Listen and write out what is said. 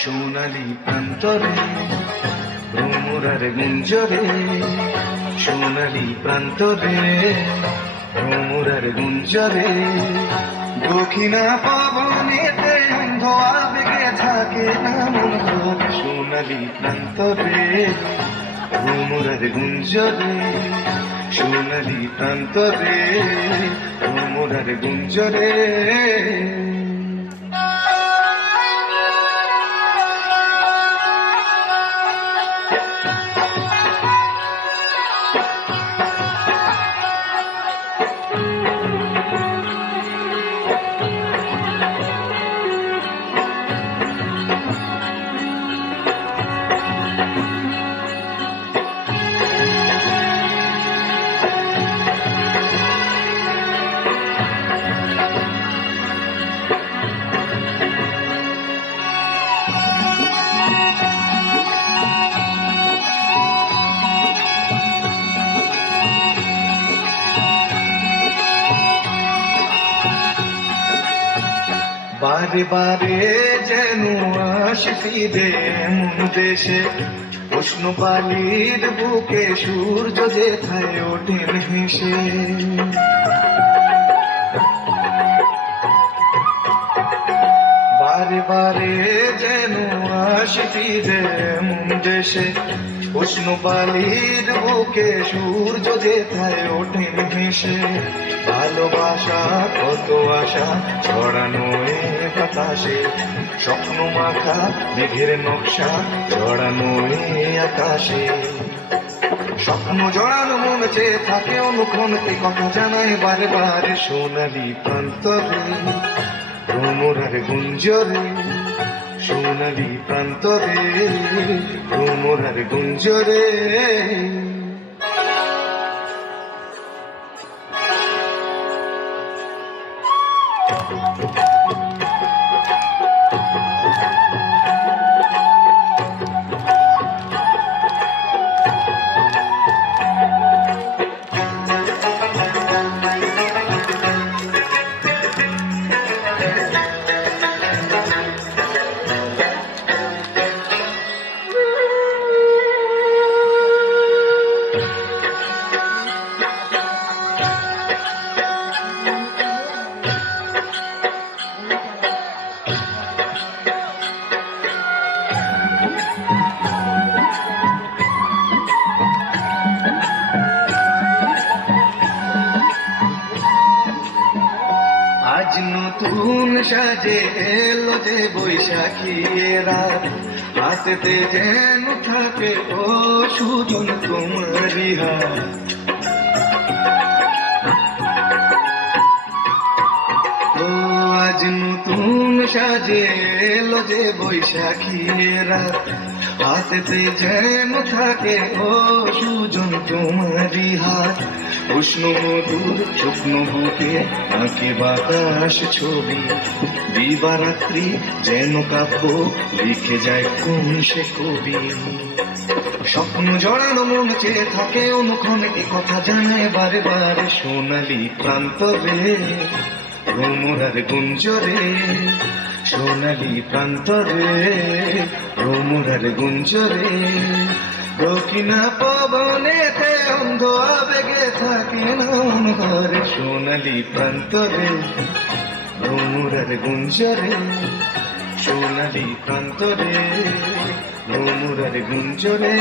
সোনালি প্রান্তরে ভ্রমরার গুঞ্জরে, সোনালি প্রান্তরে ভ্রমরার গুঞ্জরে। দক্ষিণা পবনেতে অন্ধ আবেগে থাকে না মন ভরে, সোনালি প্রান্তরে ভ্রমরার গুঞ্জরে, সোনালি প্রান্তরে ভ্রমরার গুঞ্জরে। বারে বারে যেন আসি ফিরে মন দেশে, উষ্ণ বালির বুকে সূর্য যেথায় ওঠেন হেসে। বারে বারে যেন আসি ফিরে মন দেশে, উষ্ণ বালির বুকে সূর্য যেথায় ওঠেন হেসে। ভালোবাসা কত আশা ছড়ানো এ বাতাসে, স্বপ্ন মাখা মেঘের নকশা ছড়ানো এ আকাশে। স্বপ্ন জড়ানো মন চেয়ে থাকে অনুক্ষণ, এ কথা জানায় বারে বারে সোনালি প্রান্তরে ভ্রমরার গুঞ্জরে, সোনালি প্রান্তরে ভ্রমরার গুঞ্জরে। আজ নতুন সাজে এলো যে বৈশাখী রাত, হাতেতে যেন থাকে ও সুজন তোমারি হাত। ও আজ নতুন সাজে এলো যে বৈশাখী রাত, হাতেতে যেন থাকে ও সুজন তোমারি হাত। উষ্ণ মধুর শুকনো বুকে আঁকে বাতাস ছবি, দিবারাত্রি যেন কাব্য লিখে যায় কোন সে কবি। স্বপ্ন জড়ানো মন চেয়ে থাকে অনুক্ষণ, এ কথা জানায় বারে বারে সোনালি প্রান্তরে ভ্রমরার গুঞ্জরে, সোনালি প্রান্তরে ভ্রমরার গুঞ্জরে। দক্ষিণা পবনেতে অন্ধ আবেগে থাকে না মন ভরে, সোনালি প্রান্তরে ভ্রমরার গুঞ্জরে, সোনালি প্রান্তরে ভ্রমরার গুঞ্জরে।